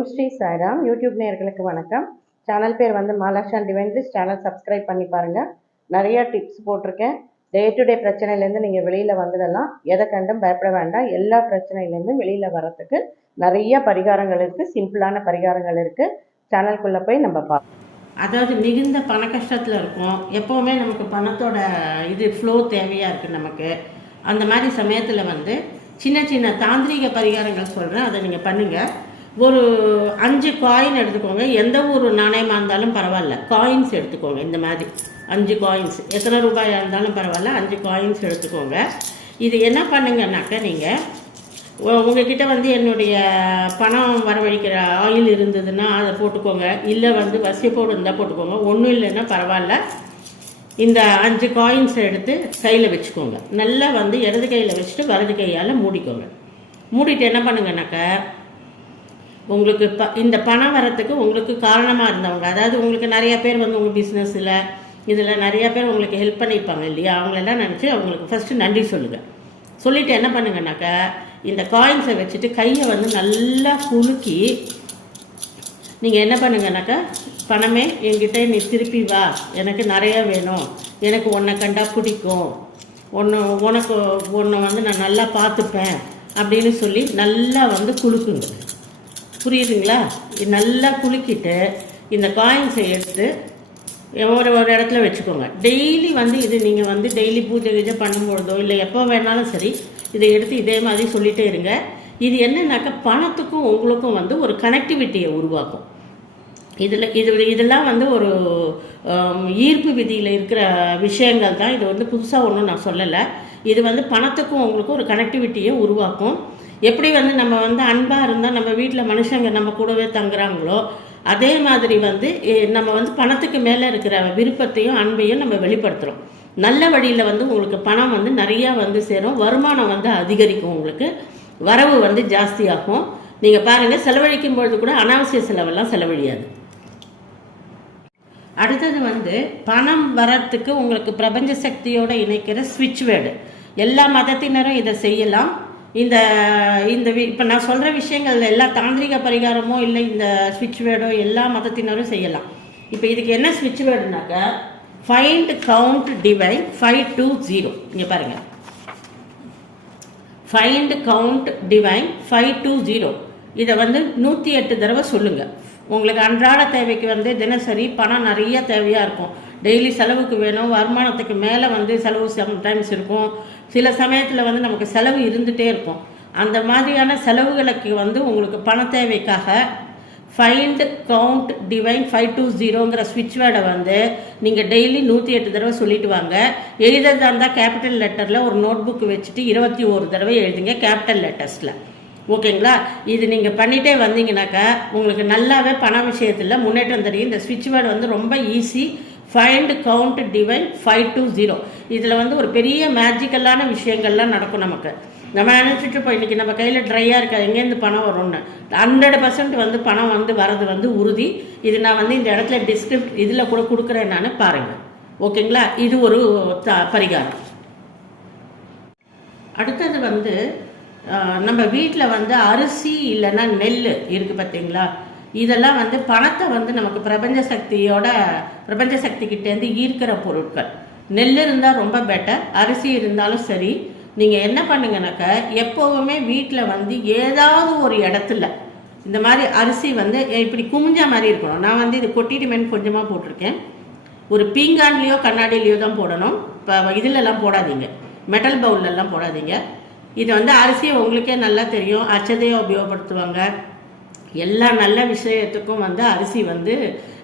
ஓம் Sri Sairam YouTube நேர்களுக்கு வணக்கம். Channel பேர் வந்து மாலாஷான் டிவைன்ஸ் சேனல் சப்ஸ்கிரைப் பண்ணி பாருங்கள் நிறைய டிப்ஸ் போட்டிருக்கேன். டே டு டே பிரச்சனையிலேருந்து நீங்கள் வெளியில் வந்துடலாம். எதை கண்டும் பயப்பட வேண்டாம். எல்லா பிரச்சனையிலேருந்தும் வெளியில் வரத்துக்கு நிறைய பரிகாரங்கள் இருக்குது சிம்பிளான பரிகாரங்கள் இருக்குது சேனல்குள்ளே போய் நம்ம பார்ப்போம் அதாவது மிகுந்த பண கஷ்டத்தில் இருக்கும். எப்போவுமே நமக்கு பணத்தோட இது ஃப்ளோ தேவையாக இருக்குது நமக்கு. அந்த மாதிரி சமயத்தில் வந்து சின்ன சின்ன தாந்திரிக பரிகாரங்கள் சொல்கிறேன் அதை நீங்கள் பண்ணுங்கள் ஒரு அஞ்சு காயின் எடுத்துக்கோங்க. எந்த ஒரு நாணயமாக இருந்தாலும் பரவாயில்ல. காயின்ஸ் எடுத்துக்கோங்க. இந்த மாதிரி அஞ்சு காயின்ஸ் எத்தனை ரூபாயாக இருந்தாலும் பரவாயில்ல. அஞ்சு காயின்ஸ் எடுத்துக்கோங்க. இது என்ன பண்ணுங்கன்னாக்க நீங்கள் உ- உங்ககிட்ட வந்து என்னுடைய பணம் வரவழைக்கிற ஆயில் இருந்ததுன்னா அதை போட்டுக்கோங்க. இல்லை வந்து வசிப்போடு இருந்தால் போட்டுக்கோங்க. ஒன்றும் இல்லைன்னா பரவாயில்ல. இந்த அஞ்சு காயின்ஸ் எடுத்து கையில் வச்சுக்கோங்க. நல்லா வந்து இடது கையில் வச்சுட்டு வலது கையால் மூடிக்கோங்க. மூடிட்டு என்ன பண்ணுங்கனாக்க உங்களுக்கு ப இந்த பணம் வரத்துக்கு உங்களுக்கு காரணமாக இருந்தவங்க அதாவது உங்களுக்கு நிறைய பேர் வந்து உங்கள் பிஸ்னஸில் இதில் நிறைய பேர் உங்களுக்கு ஹெல்ப் பண்ணியிருப்பாங்க இல்லையா? அவங்களெல்லாம் நினச்சி அவங்களுக்கு ஃபஸ்ட்டு நன்றி சொல்லுங்கள் சொல்லிவிட்டு என்ன பண்ணுங்கனாக்கா இந்த காயின்ஸை வச்சுட்டு கையை வந்து நல்லா குலுக்கி நீங்கள் என்ன பண்ணுங்கனாக்கா பணமே என்கிட்ட நீ திருப்பி வா. எனக்கு நிறைய வேணும். எனக்கு உன்னை கண்டா பிடிக்கும். ஒன்று உனக்கு உன்னை வந்து நான் நல்லா பார்த்துப்பேன். அப்படின்னு சொல்லி நல்லா வந்து குலுக்குங்க. புரியுதுங்களா? நல்லா குலுக்கிட்டு இந்த காயின்ஸை எடுத்து ஒரு ஒரு இடத்துல வச்சுக்கோங்க. டெய்லி வந்து இது நீங்கள் வந்து டெய்லி பூஜை கீஜை பண்ணும்பொழுதோ இல்லை எப்போ வேணாலும் சரி இதை எடுத்து இதே மாதிரி சொல்லிகிட்டே இருங்க. இது என்னன்னாக்கா பணத்துக்கும் உங்களுக்கும் வந்து ஒரு கனெக்டிவிட்டியை உருவாக்கும். இதில் இது இதெல்லாம் வந்து ஒரு ஈர்ப்பு விதியில் இருக்கிற விஷயங்கள் தான். இது வந்து புதுசாக ஒன்றும் நான் சொல்லலை. இது வந்து பணத்துக்கும் உங்களுக்கும் ஒரு கனெக்டிவிட்டியை உருவாக்கும். எப்படி வந்து நம்ம வந்து அன்பாக இருந்தால் நம்ம வீட்டில் மனுஷங்க நம்ம கூடவே தங்குறாங்களோ அதே மாதிரி வந்து நம்ம வந்து பணத்துக்கு மேலே இருக்கிற விருப்பத்தையும் அன்பையும் நம்ம வெளிப்படுத்துகிறோம் நல்ல வழியில் வந்து உங்களுக்கு பணம் வந்து நிறையா வந்து சேரும். வருமானம் வந்து அதிகரிக்கும் உங்களுக்கு. வரவு வந்து ஜாஸ்தியாகும். நீங்கள் பாருங்கள் செலவழிக்கும் பொழுது கூட அனாவசிய செலவெல்லாம் செலவழியாது. அடுத்தது வந்து பணம் வரத்துக்கு உங்களுக்கு பிரபஞ்ச சக்தியோடு இணைக்கிற ஸ்விட்ச் வேர்டு எல்லா மதத்தினரும் இதை செய்யலாம். இந்த இந்த இப்போ நான் சொல்கிற விஷயங்கள் எல்லா தாந்திரிக பரிகாரமோ இல்லை இந்த ஸ்விட்ச் வேர்டோ எல்லா மதத்தினரும் செய்யலாம். இப்போ இதுக்கு என்ன ஸ்விட்ச் வேர்டுனாக்கா find count divine five two zero இங்கே பாருங்கள் find count divine five two zero இதை வந்து நூற்றி எட்டு தடவை சொல்லுங்கள் உங்களுக்கு அன்றாட தேவைக்கு வந்து தினசரி பணம் நிறைய தேவையாக இருக்கும். டெய்லி செலவுக்கு வேணும் வருமானத்துக்கு மேலே வந்து செலவு சம்டைம்ஸ் இருக்கும். சில சமயத்தில் வந்து நமக்கு செலவு இருந்துகிட்டே இருக்கும். அந்த மாதிரியான செலவுகளுக்கு வந்து உங்களுக்கு பண தேவைக்காக find count divine five two ஜீரோங்கிற ஸ்விட்ச் வேர்டை வந்து நீங்கள் டெய்லி நூற்றி எட்டு தடவை சொல்லிட்டு வாங்க. எழுதுறதா இருந்தால் கேபிட்டல் லெட்டரில் ஒரு நோட் புக் வச்சுட்டு இருபத்தி ஒரு தடவை எழுதுங்க கேபிட்டல் லெட்டர்ஸில் ஓகேங்களா இது நீங்கள் பண்ணிகிட்டே வந்தீங்கனாக்கா உங்களுக்கு நல்லாவே பண விஷயத்தில் முன்னேற்றம் தெரியும். இந்த ஸ்விட்ச் வேர்டு வந்து ரொம்ப easy find count divine five two zero இதில் வந்து ஒரு பெரிய மேஜிக்கலான விஷயங்கள்லாம் நடக்கும் நமக்கு. நம்ம நினச்சிட்டு இப்போ இன்றைக்கி நம்ம கையில் ட்ரையாக இருக்காது எங்கேருந்து பணம் வரும்னு. ஹண்ட்ரட் பர்சன்ட் வந்து பணம் வந்து வரது வந்து உறுதி. இது நான் வந்து இந்த இடத்துல டிஸ்கிரிப்ட் இதில் கூட கொடுக்குறேன் நான் பாருங்கள் ஓகேங்களா? இது ஒரு த பரிகாரம். அடுத்தது வந்து நம்ம வீட்டில் வந்து அரிசி இல்லைன்னா நெல் இருக்குது பார்த்தீங்களா இதெல்லாம் வந்து பணத்தை வந்து நமக்கு பிரபஞ்ச சக்தியோட பிரபஞ்ச சக்திக்கிட்டேருந்து ஈர்க்கிற பொருட்கள். நெல் இருந்தால் ரொம்ப பெட்டர் அரிசி இருந்தாலும் சரி. நீங்கள் என்ன பண்ணுங்கனாக்க எப்போவுமே வீட்டில் வந்து ஏதாவது ஒரு இடத்துல இந்த மாதிரி அரிசி வந்து இப்படி குமிஞ்ச மாதிரி இருக்கணும். நான் வந்து இது கொட்டிடுமேன்னு கொஞ்சமாக போட்டிருக்கேன். ஒரு பீங்கான்லேயோ கண்ணாடியிலையோ தான் போடணும். இப்போ இதிலெல்லாம் போடாதீங்க. மெட்டல் பவுல்லெல்லாம் போடாதீங்க. இது வந்து அரிசியை உங்களுக்கே நல்லா தெரியும். அச்சதையை உபயோகப்படுத்துவாங்க. எல்லா நல்ல விஷயத்துக்கும் வந்து அரிசி வந்து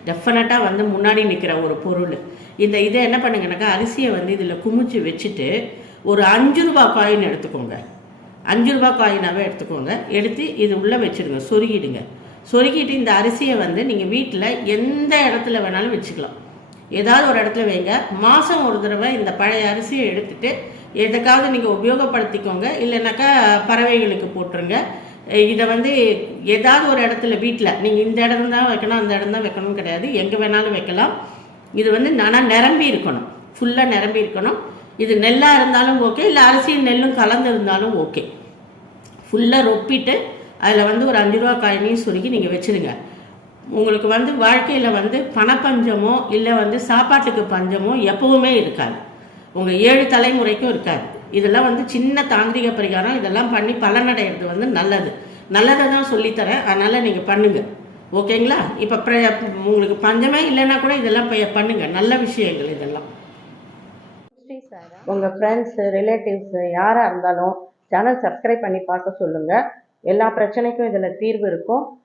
டெஃபினட்டாக வந்து முன்னாடி நிற்கிற ஒரு பொருள். இந்த இதை என்ன பண்ணுங்கனாக்கா அரிசியை வந்து இதில் குமிச்சு வச்சுட்டு ஒரு அஞ்சு ரூபா காயின் எடுத்துக்கோங்க. அஞ்சு ரூபா காயினாகவே எடுத்துக்கோங்க. எடுத்து இது உள்ளே வச்சுடுங்க சொருகிடுங்க. சொருகிட்டு இந்த அரிசியை வந்து நீங்கள் வீட்டில் எந்த இடத்துல வேணாலும் வச்சுக்கலாம். ஏதாவது ஒரு இடத்துல வைங்க. மாதம் ஒரு தடவை இந்த பழைய அரிசியை எடுத்துகிட்டு எதுக்காவது நீங்கள் உபயோகப்படுத்திக்கோங்க. இல்லைனாக்கா பறவைகளுக்கு போட்டுருங்க. இதை வந்து ஏதாவது ஒரு இடத்துல வீட்டில் நீங்கள் இந்த இடம் தான் வைக்கணும் அந்த இடம் தான் வைக்கணும்னு கிடையாது. எங்கே வேணாலும் வைக்கலாம். இது வந்து ஆனால் நிரம்பி இருக்கணும். ஃபுல்லாக நிரம்பி இருக்கணும். இது நெல்லாக இருந்தாலும் ஓகே இல்லை அரிசியும் நெல்லும் கலந்து இருந்தாலும் ஓகே ஃபுல்லாக ரொப்பிட்டு அதில் வந்து ஒரு அஞ்சு ரூபா காயினையும் சுருக்கி நீங்கள் வச்சுருங்க. உங்களுக்கு வந்து வாழ்க்கையில் வந்து பணப்பஞ்சமோ இல்லை வந்து சாப்பாட்டுக்கு பஞ்சமோ எப்பவுமே இருக்காது. உங்கள் ஏழு தலைமுறைக்கும் இருக்காது. இதெல்லாம் வந்து சின்ன தாந்திரிக பரிகாரம். இதெல்லாம் பண்ணி பலனடைகிறது வந்து நல்லது. நல்லதை தான் சொல்லித்தரேன். அதனால் நீங்கள் பண்ணுங்கள் ஓகேங்களா? இப்போ உங்களுக்கு பஞ்சமே இல்லைன்னா கூட இதெல்லாம் ப- பண்ணுங்க. நல்ல விஷயங்கள் இதெல்லாம். உங்கள் ஃப்ரெண்ட்ஸு ரிலேட்டிவ்ஸு யாராக இருந்தாலும் சேனல் சப்ஸ்கிரைப் பண்ணி பார்க்க சொல்லுங்கள் எல்லா பிரச்சனைக்கும் இதில் தீர்வு இருக்கும்.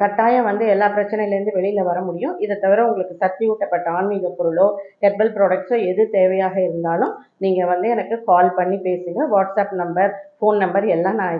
கட்டாயம் வந்து எல்லா பிரச்சனையிலேருந்து வெளியில் வர முடியும். இதை தவிர உங்களுக்கு சக்தி ஊட்டப்பட்ட ஆன்மீக பொருளோ ஹெர்பல் ப்ராடக்ட்ஸோ எது தேவையாக இருந்தாலும் நீங்கள் வந்து எனக்கு கால் பண்ணி பேசுங்க. வாட்ஸ்அப் நம்பர் ஃபோன் நம்பர் எல்லாம் நான்